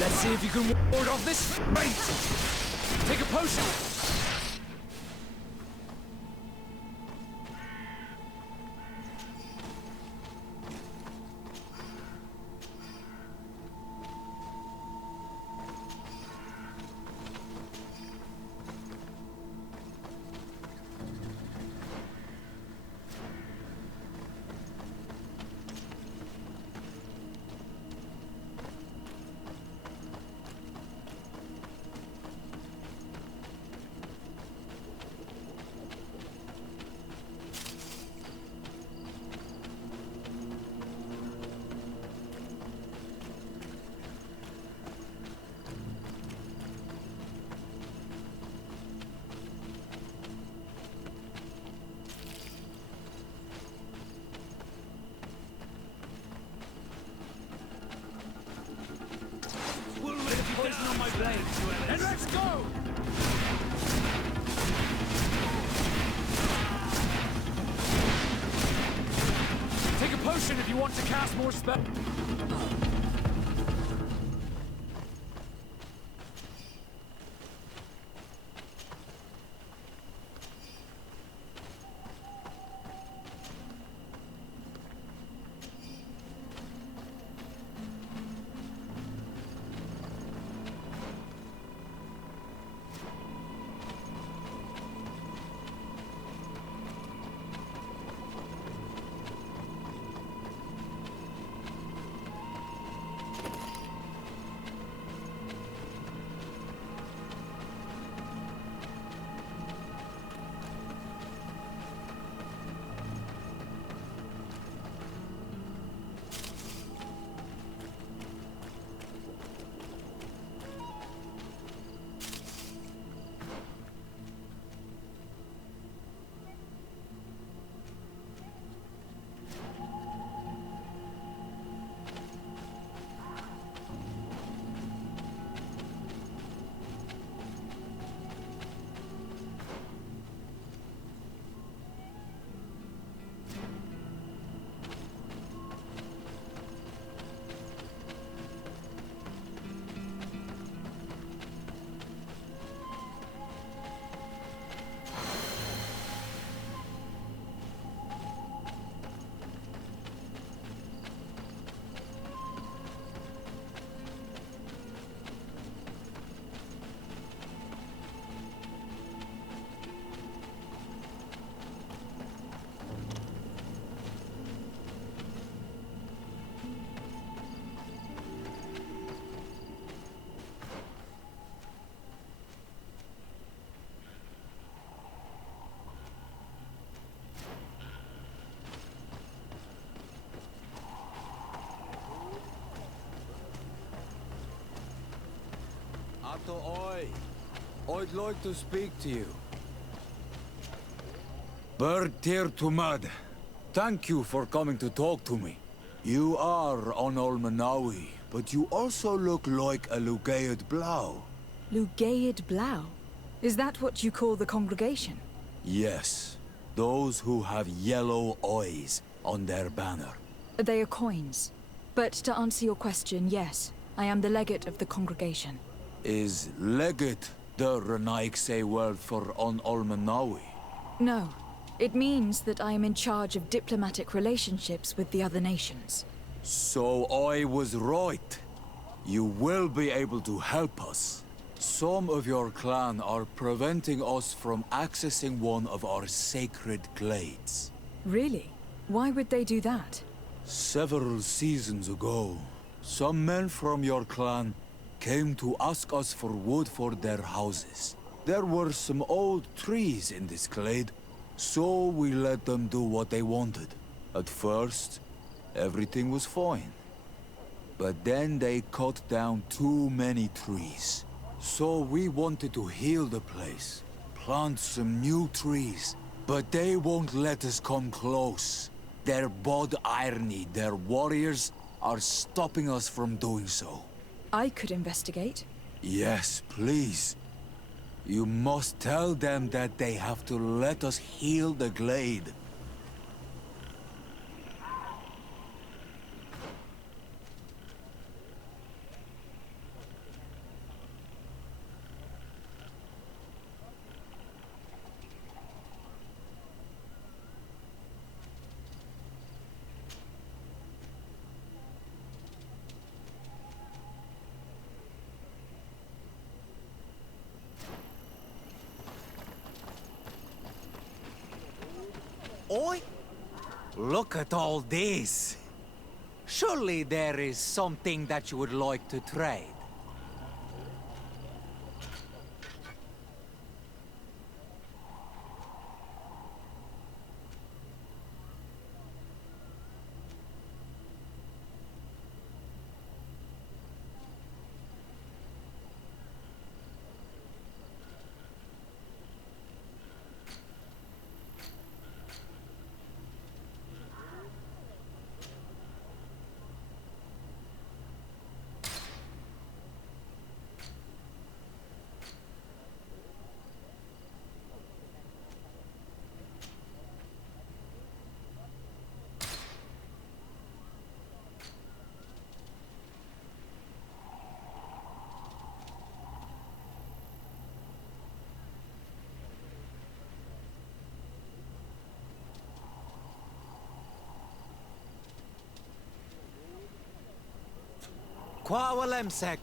Let's see if you can ward off this fate. Take a potion. Poison on my blade, and let's go! Take a potion if you want to cast more spells. I'd like to speak to you. Bird tear to mud. Thank you for coming to talk to me. You are on Olmanawi, but you also look like a Lugaid Blau. Lugaid Blau? Is that what you call the congregation? Yes. Those who have yellow eyes on their banner. They are coins. But to answer your question, yes. I am the legate of the congregation. Is legate the Renaigse word for on Olmanawi? No. It means that I am in charge of diplomatic relationships with the other nations. So I was right. You will be able to help us. Some of your clan are preventing us from accessing one of our sacred glades. Really? Why would they do that? Several seasons ago, some men from your clan came to ask us for wood for their houses. There were some old trees in this glade, so we let them do what they wanted. At first, everything was fine. But then they cut down too many trees. So we wanted to heal the place, plant some new trees, but they won't let us come close. Their bod irony, their warriors, are stopping us from doing so. I could investigate. Yes, please. You must tell them that they have to let us heal the glade. Oi! Look at all this. Surely there is something that you would like to trade. Kwawalemsek.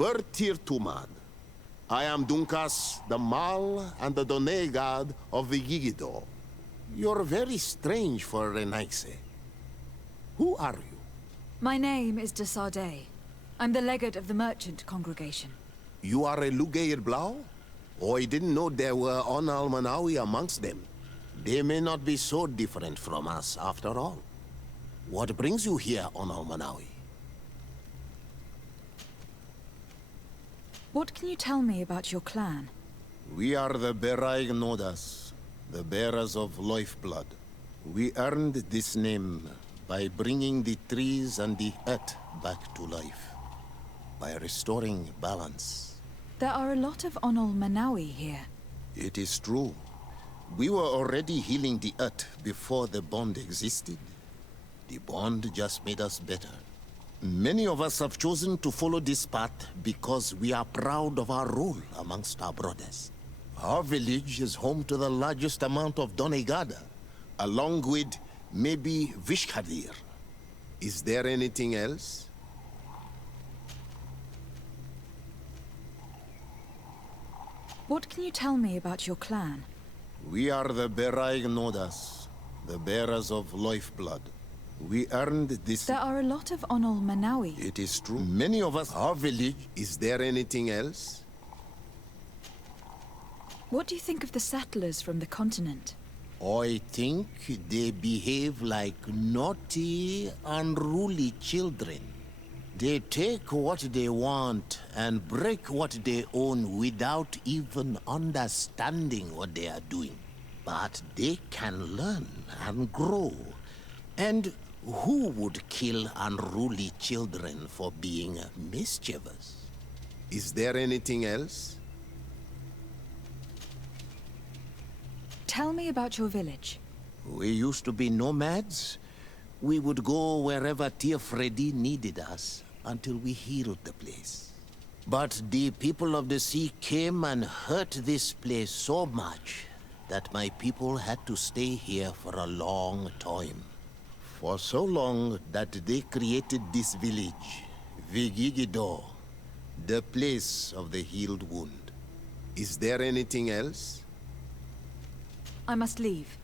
Bertir Tumad. I am Dunkas, the Mal and the Donegad of the Yigido. You're very strange for Renaise. Who are you? My name is de Sardet. I'm the legate of the merchant congregation. You are a Lugair Blau? Oh, I didn't know there were Onal Manawi amongst them. They may not be so different from us after all. What brings you here, Onal Manawi? What can you tell me about your clan? We are the Beraig Nodas, the bearers of lifeblood. We earned this name by bringing the trees and the earth back to life, by restoring balance. There are a lot of Onol Manawi here. It is true. We were already healing the earth before the bond existed. The bond just made us better. Many of us have chosen to follow this path because we are proud of our role amongst our brothers. Our village is home to the largest amount of Donegada, along with maybe Vishkadir. Is there anything else? What can you tell me about your clan? We are the Beraig Nodas, the bearers of lifeblood. We earned this... There are a lot of Onol Manawi. It is true. Many of us, our village... Is there anything else? What do you think of the settlers from the continent? I think they behave like naughty, unruly children. They take what they want and break what they own without even understanding what they are doing. But they can learn and grow. And who would kill unruly children for being mischievous? Is there anything else? Tell me about your village. We used to be nomads. We would go wherever Tia Freddy needed us until we healed the place. But the people of the sea came and hurt this place so much that my people had to stay here for a long time. For so long that they created this village, Vigigido, the place of the healed wound. Is there anything else? I must leave.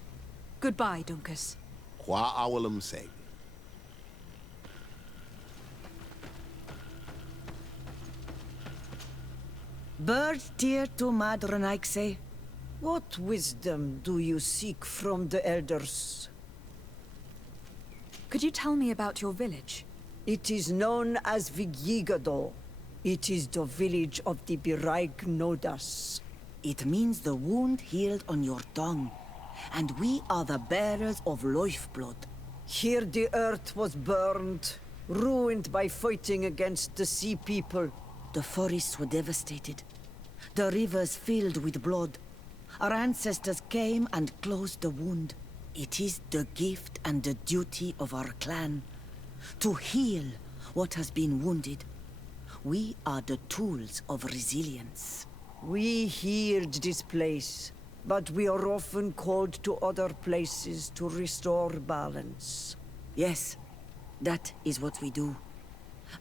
Goodbye, Dunkus. Qua awalum seg. Bird dear to Madronaikse, what wisdom do you seek from the elders? Could you tell me about your village? It is known as Vigigado. It is the village of the Biraig Nodas. It means the wound healed on your tongue, and we are the bearers of lifeblood. Here the earth was burned, ruined by fighting against the sea people. The forests were devastated. The rivers filled with blood. Our ancestors came and closed the wound. It is the gift and the duty of our clan to heal what has been wounded. We are the tools of resilience. We healed this place, but we are often called to other places to restore balance. Yes, that is what we do.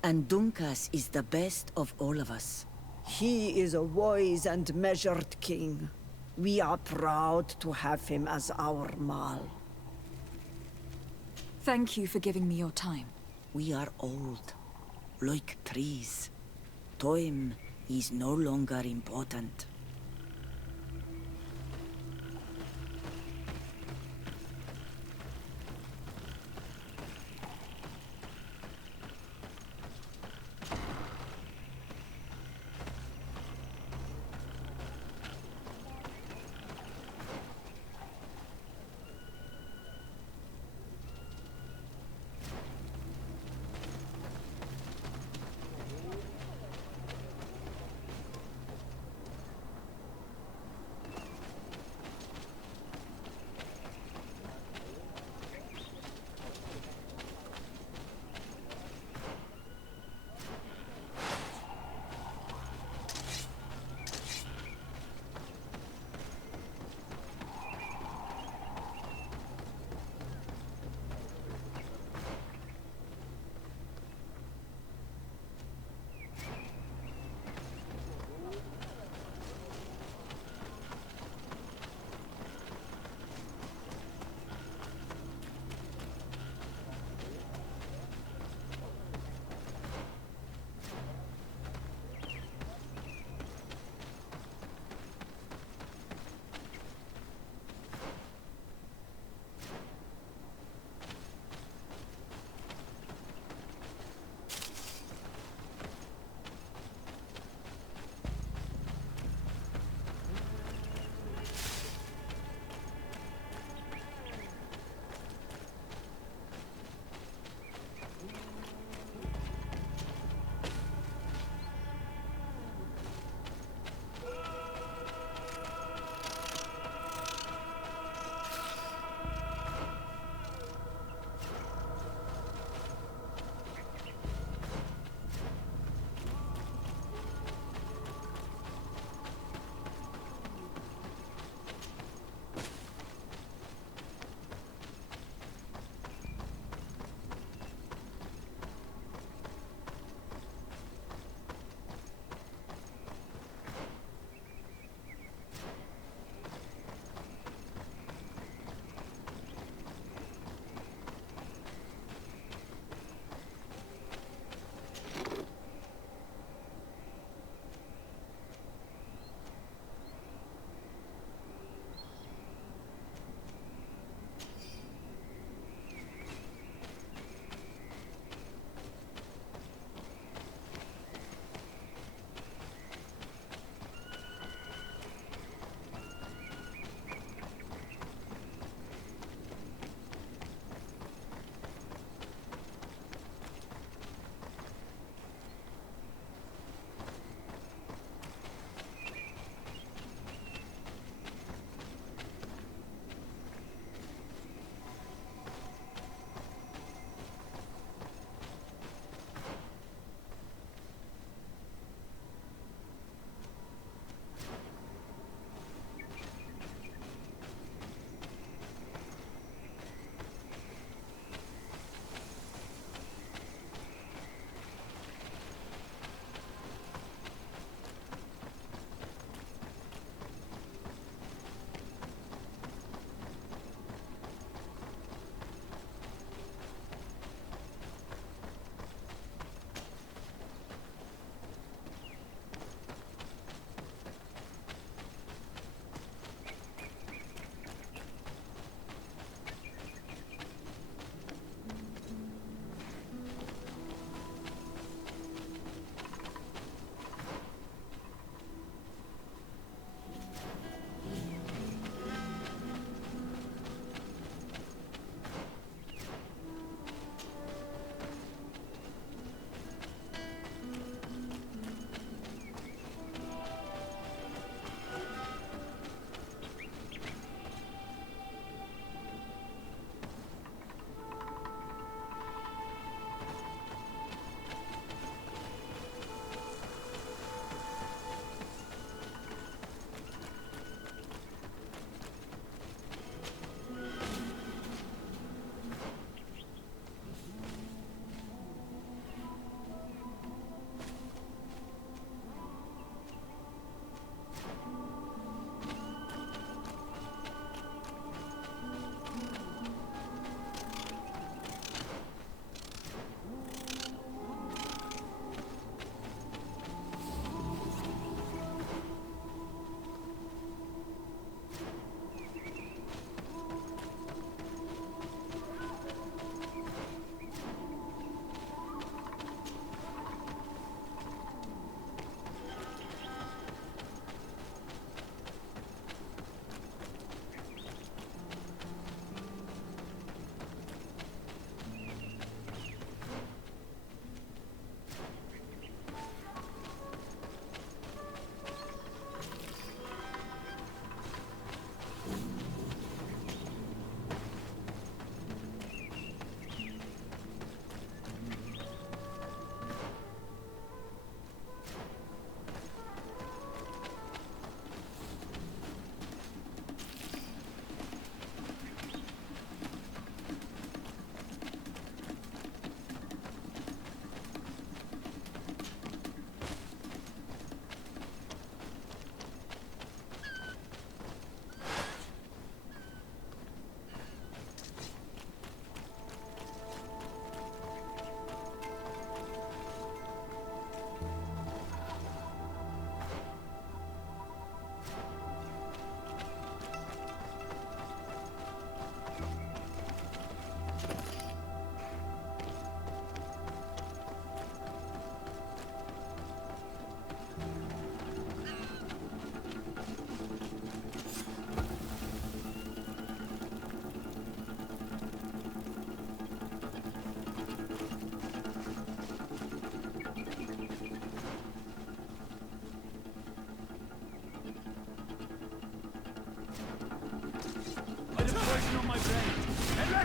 And Dunkas is the best of all of us. He is a wise and measured king. We are proud to have him as our Mal. Thank you for giving me your time. We are old, like trees. Time is no longer important.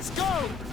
Let's go!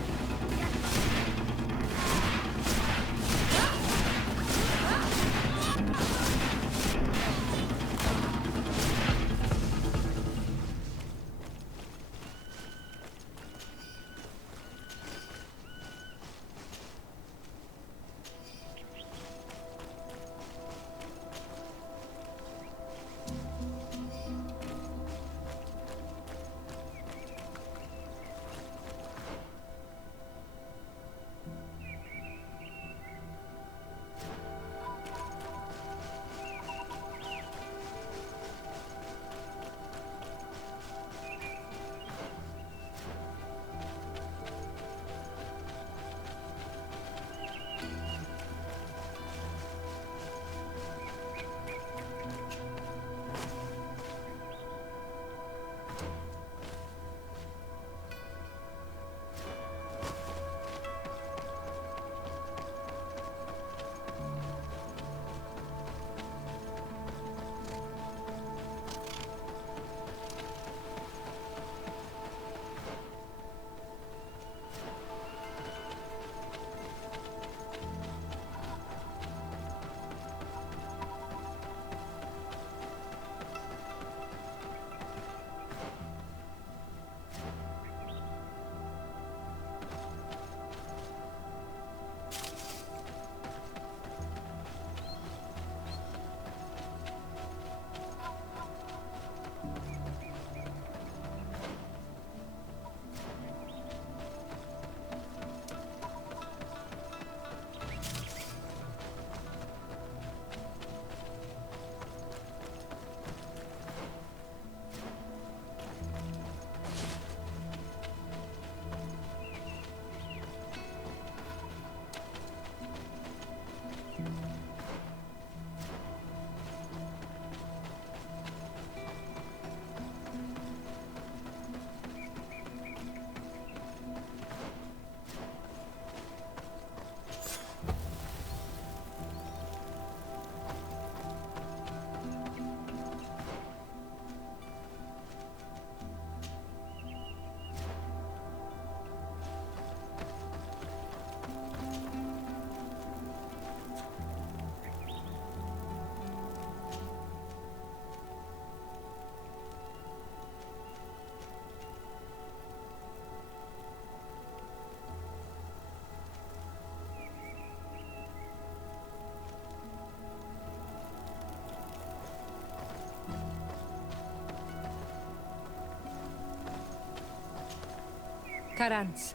Karans,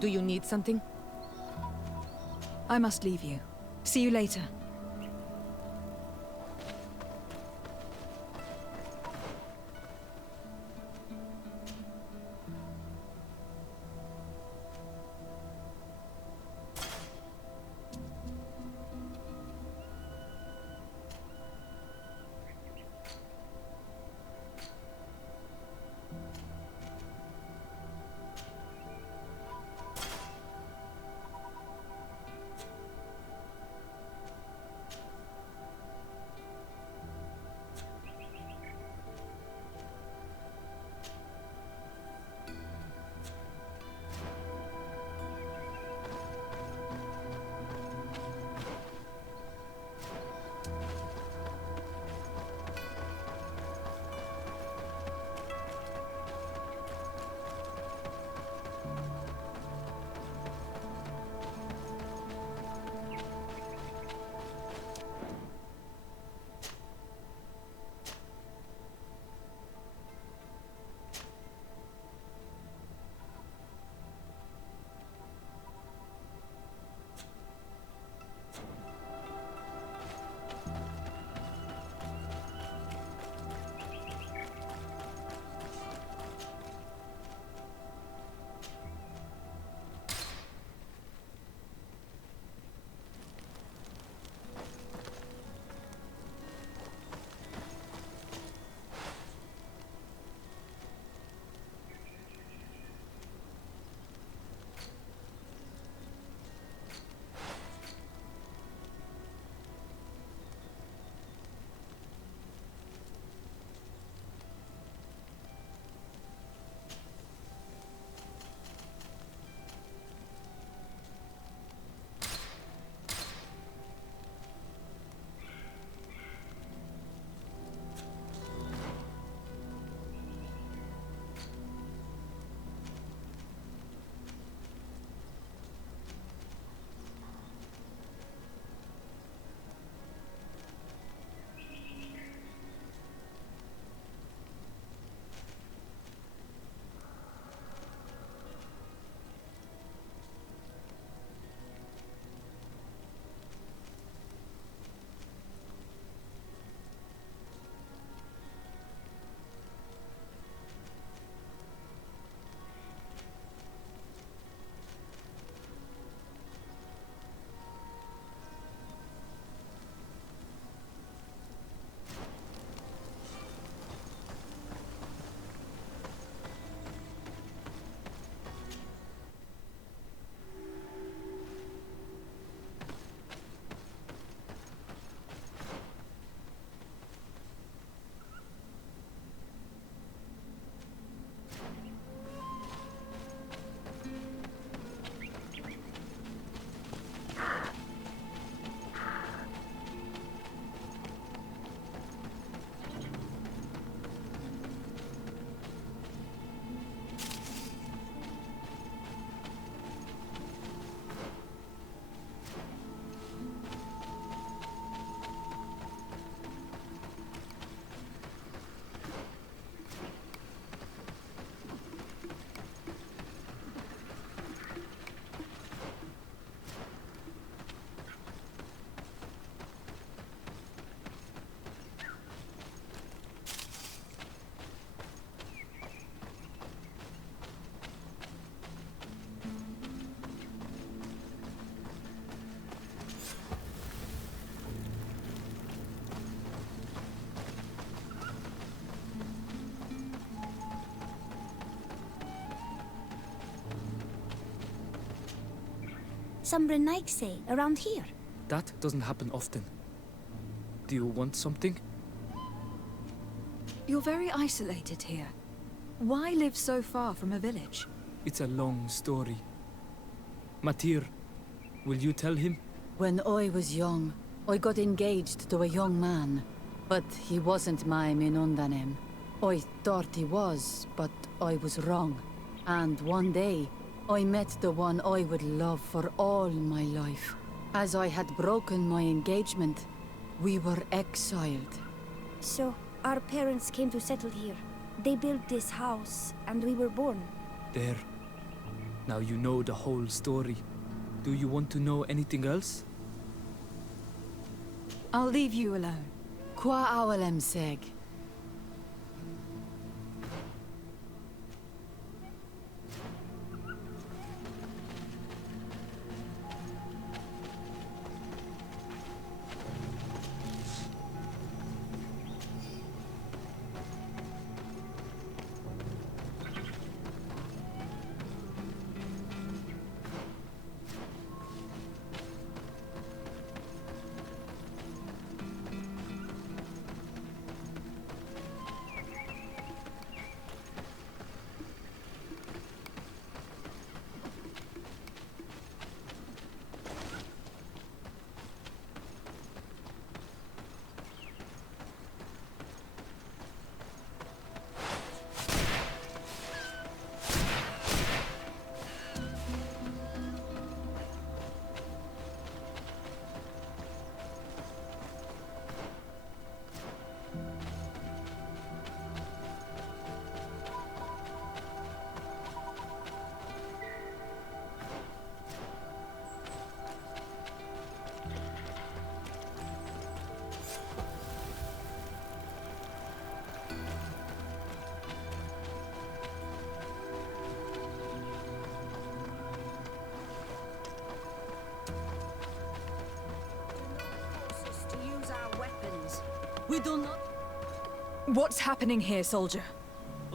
do you need something? I must leave you. See you later. some Renaigse around here. That doesn't happen often. Do you want something? You're very isolated here. Why live so far from a village? It's a long story. Matir, will you tell him? When I was young, I got engaged to a young man. But he wasn't my Minundanem. I thought he was, but I was wrong. And one day, I met the one I would love for all my life. As I had broken my engagement, we were exiled. So, our parents came to settle here. They built this house, and we were born. There. Now you know the whole story. Do you want to know anything else? I'll leave you alone. Qua awalem seg. We do not... What's happening here, soldier?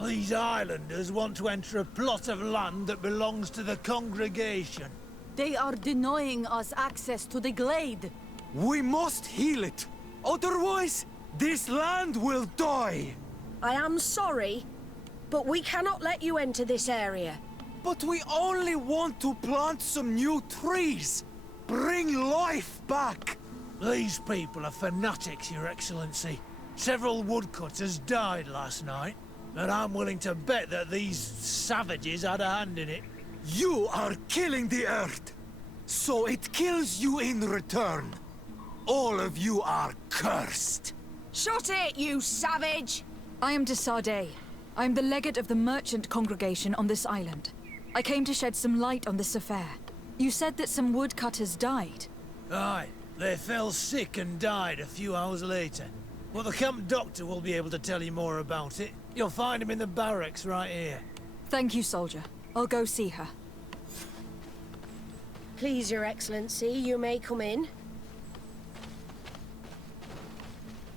These islanders want to enter a plot of land that belongs to the congregation. They are denying us access to the glade. We must heal it. Otherwise, this land will die. I am sorry, but we cannot let you enter this area. But we only want to plant some new trees. Bring life back. These people are fanatics, Your Excellency. Several woodcutters died last night, and I'm willing to bet that these savages had a hand in it. You are killing the earth, so it kills you in return. All of you are cursed. Shut it, you savage! I am de Sardet. I am the legate of the merchant congregation on this island. I came to shed some light on this affair. You said that some woodcutters died. Aye, they fell sick and died a few hours later. Well, the camp doctor will be able to tell you more about it. You'll find him in the barracks right here. Thank you, soldier. I'll go see her. Please, Your Excellency, you may come in.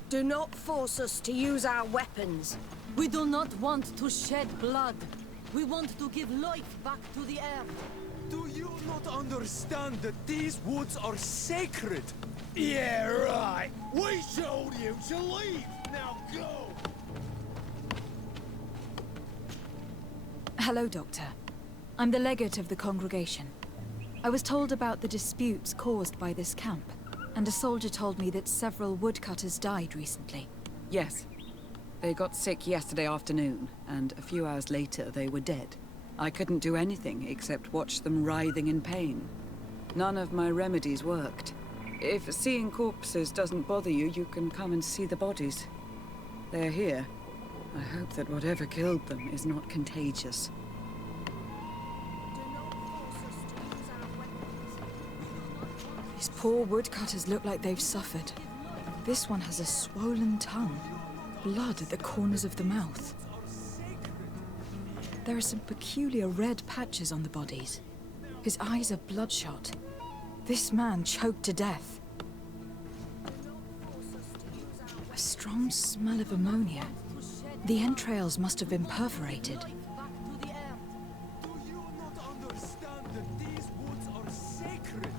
Do not force us to use our weapons. We do not want to shed blood. We want to give life back to the earth. Do you not understand that these woods are sacred? Yeah, right. We told you to leave. Now go. Hello, Doctor. I'm the legate of the congregation. I was told about the disputes caused by this camp, and a soldier told me that several woodcutters died recently. Yes. They got sick yesterday afternoon, and a few hours later they were dead. I couldn't do anything except watch them writhing in pain. None of my remedies worked. If seeing corpses doesn't bother you, you can come and see the bodies. They're here. I hope that whatever killed them is not contagious. These poor woodcutters look like they've suffered. This one has a swollen tongue, blood at the corners of the mouth. There are some peculiar red patches on the bodies. His eyes are bloodshot. This man choked to death. A strong smell of ammonia. The entrails must have been perforated. Do you not understand that these woods are sacred?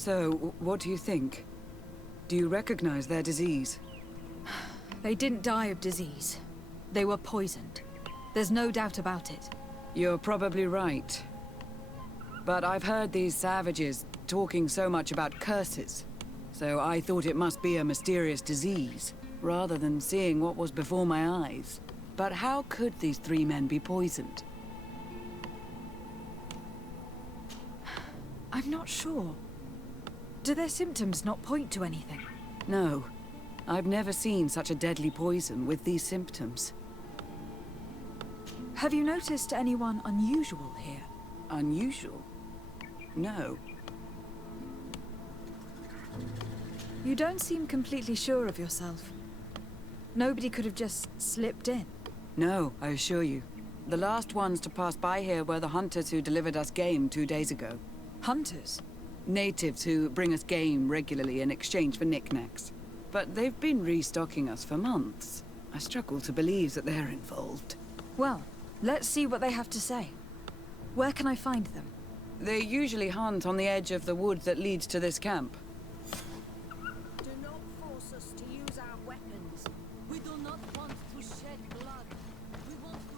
So, what do you think? Do you recognize their disease? They didn't die of disease. They were poisoned. There's no doubt about it. You're probably right. But I've heard these savages talking so much about curses. So I thought it must be a mysterious disease, rather than seeing what was before my eyes. But how could these 3 men be poisoned? I'm not sure. Do their symptoms not point to anything? No. I've never seen such a deadly poison with these symptoms. Have you noticed anyone unusual here? Unusual? No. You don't seem completely sure of yourself. Nobody could have just slipped in. No, I assure you. The last ones to pass by here were the hunters who delivered us game 2 days ago. Hunters? Natives who bring us game regularly in exchange for knickknacks. But they've been restocking us for months. I struggle to believe that they're involved. Well, let's see what they have to say. Where can I find them? They usually hunt on the edge of the wood that leads to this camp. Do not force us to use our weapons. We do not want to shed blood. We want to...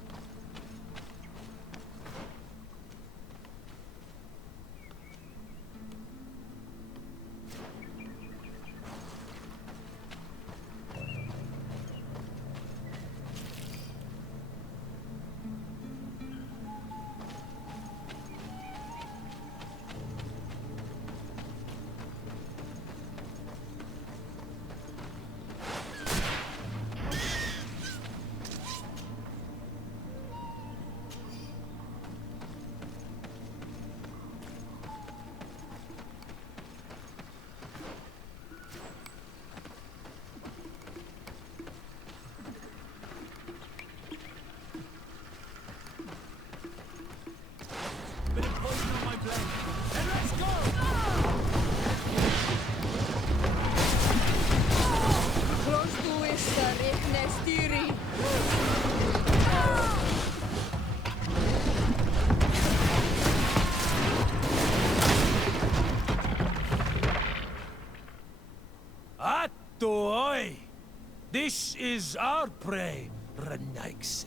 This is our prey, Renaigse.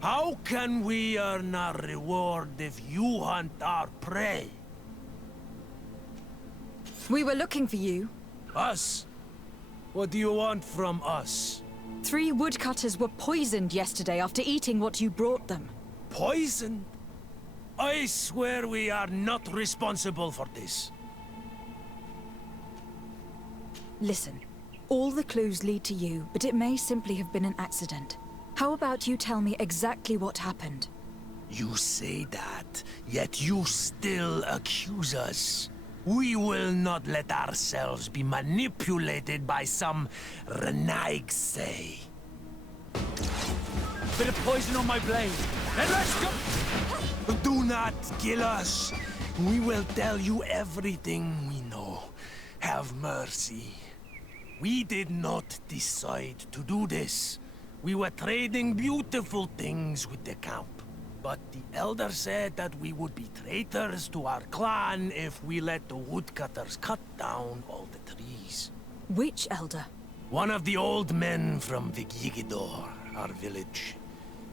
How can we earn our reward if you hunt our prey? We were looking for you. Us? What do you want from us? 3 woodcutters were poisoned yesterday after eating what you brought them. Poisoned? I swear we are not responsible for this. Listen, all the clues lead to you, but it may simply have been an accident. How about you tell me exactly what happened? You say that, yet you still accuse us. We will not let ourselves be manipulated by some Renaigse. Bit of poison on my blade. And let's go! Do not kill us. We will tell you everything we know. Have mercy. We did not decide to do this. We were trading beautiful things with the camp. But the elder said that we would be traitors to our clan if we let the woodcutters cut down all the trees. Which elder? One of the old men from Vigigidor, our village.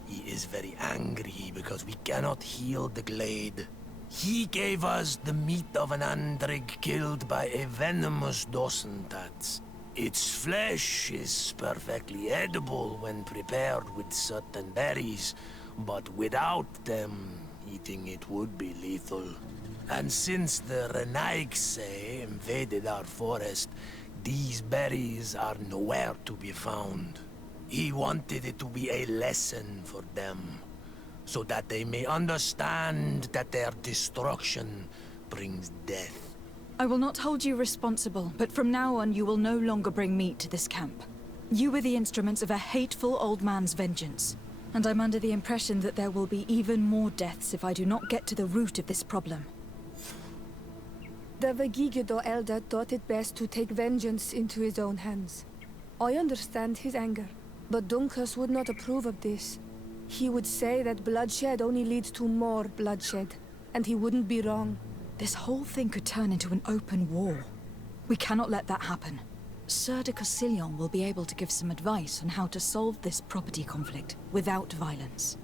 He is very angry because we cannot heal the glade. He gave us the meat of an andrig killed by a venomous dosentats. Its flesh is perfectly edible when prepared with certain berries, but without them, eating it would be lethal. And since the Renaigse invaded our forest, these berries are nowhere to be found. He wanted it to be a lesson for them, so that they may understand that their destruction brings death. I will not hold you responsible, but from now on you will no longer bring meat to this camp. You were the instruments of a hateful old man's vengeance, and I'm under the impression that there will be even more deaths if I do not get to the root of this problem. The Vigigidor elder thought it best to take vengeance into his own hands. I understand his anger, but Dunkus would not approve of this. He would say that bloodshed only leads to more bloodshed, and he wouldn't be wrong. This whole thing could turn into an open war. We cannot let that happen. Sir de Castillon will be able to give some advice on how to solve this property conflict without violence.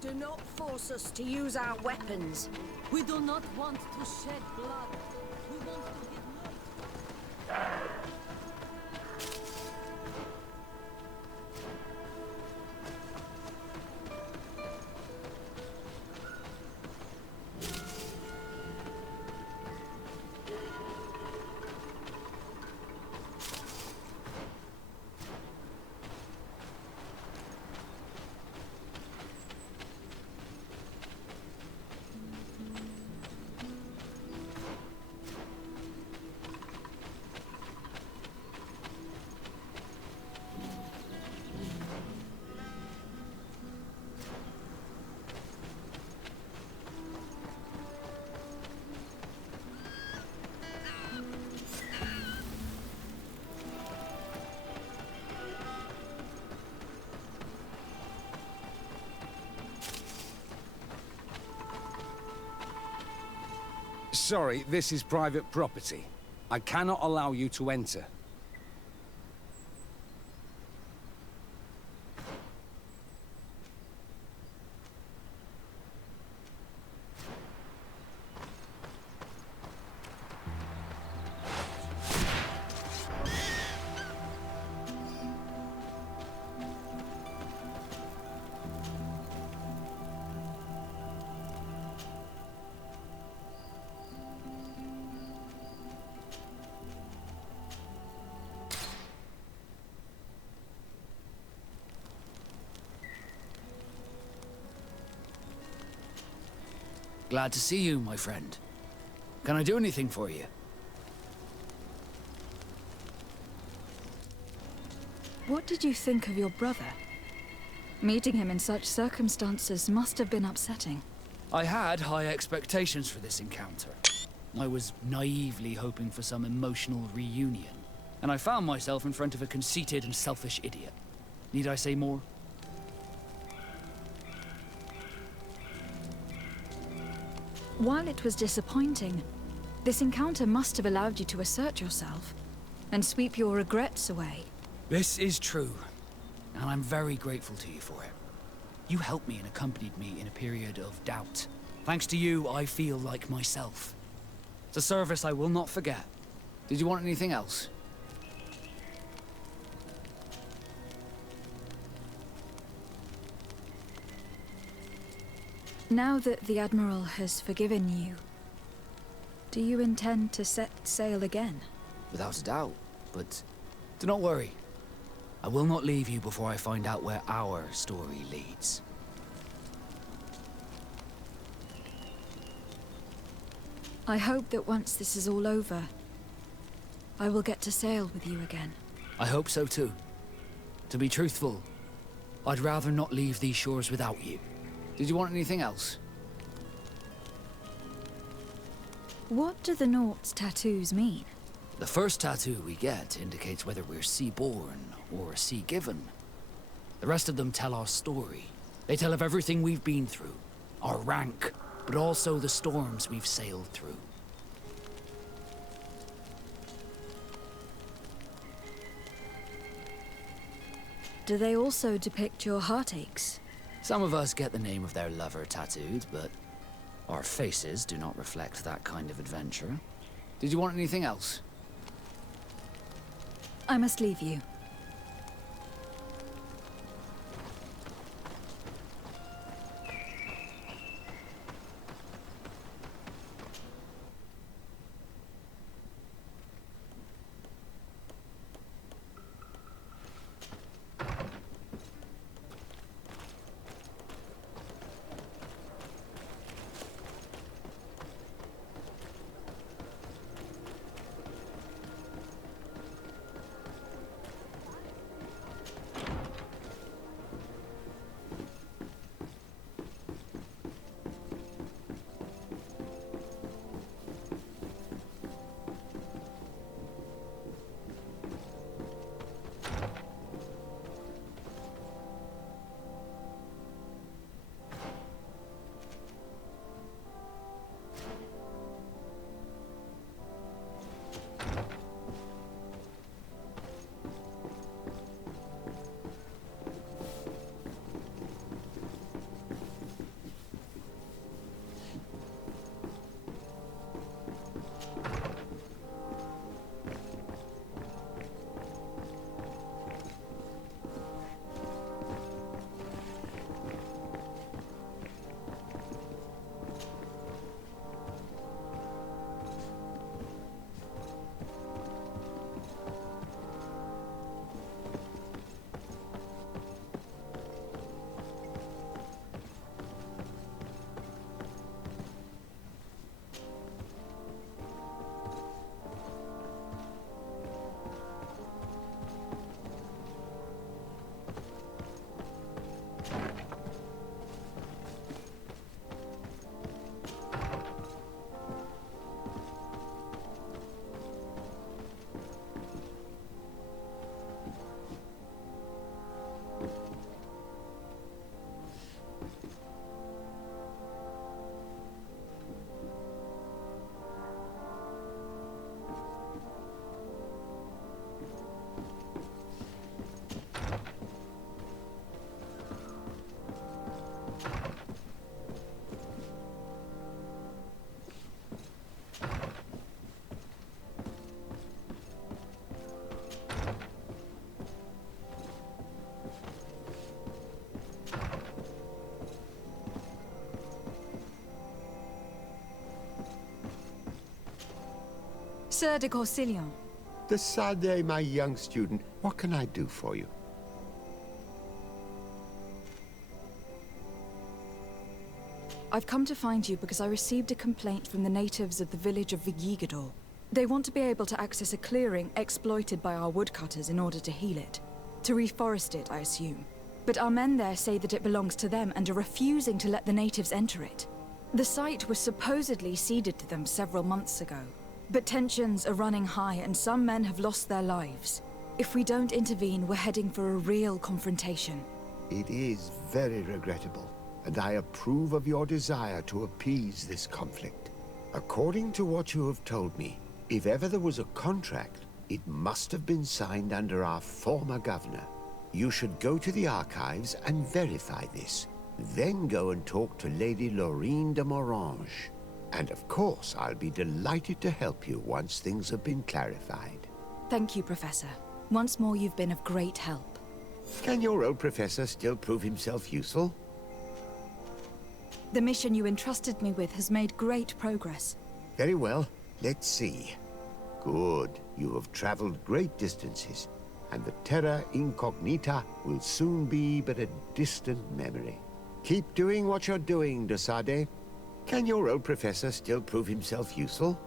Do not force us to use our weapons. We do not want to shed blood. We want to give life. Sorry, this is private property. I cannot allow you to enter. Glad to see you, my friend. Can I do anything for you? What did you think of your brother? Meeting him in such circumstances must have been upsetting. I had high expectations for this encounter. I was naively hoping for some emotional reunion, and I found myself in front of a conceited and selfish idiot. Need I say more? While it was disappointing, this encounter must have allowed you to assert yourself and sweep your regrets away. This is true, and I'm very grateful to you for it. You helped me and accompanied me in a period of doubt. Thanks to you, I feel like myself. It's a service I will not forget. Did you want anything else? Now that the Admiral has forgiven you, Do you intend to set sail again? Without a doubt, but do not worry. I will not leave you before I find out where our story leads. I hope that once this is all over, I will get to sail with you again. I hope so too. To be truthful, I'd rather not leave these shores without you. Did you want anything else? What do the Naught's tattoos mean? The first tattoo we get indicates whether we're sea-born or sea-given. The rest of them tell our story. They tell of everything we've been through, our rank, but also the storms we've sailed through. Do they also depict your heartaches? Some of us get the name of their lover tattooed, but our faces do not reflect that kind of adventure. Did you want anything else? I must leave you. Sir de Corsilion. Decidez, my young student. What can I do for you? I've come to find you because I received a complaint from the natives of the village of Vigigador. They want to be able to access a clearing exploited by our woodcutters in order to heal it. To reforest it, I assume. But our men there say that it belongs to them and are refusing to let the natives enter it. The site was supposedly ceded to them several months ago. But tensions are running high and some men have lost their lives. If we don't intervene, we're heading for a real confrontation. It is very regrettable, and I approve of your desire to appease this conflict. According to what you have told me, if ever there was a contract, it must have been signed under our former governor. You should go to the archives and verify this. Then go and talk to Lady Laurine de Morange. And of course, I'll be delighted to help you once things have been clarified. Thank you, Professor. Once more, you've been of great help. Can your old professor still prove himself useful? The mission you entrusted me with has made great progress. Very well. Let's see. Good. You have traveled great distances, and the terra incognita will soon be but a distant memory. Keep doing what you're doing, de Sade. Can your old professor still prove himself useful?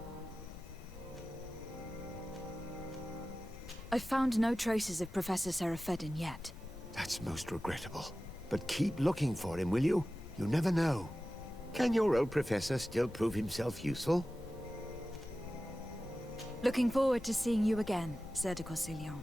I've found no traces of Professor Seraphedin yet. That's most regrettable. But keep looking for him, will you? You never know. Can your old professor still prove himself useful? Looking forward to seeing you again, Sir de Corsillon.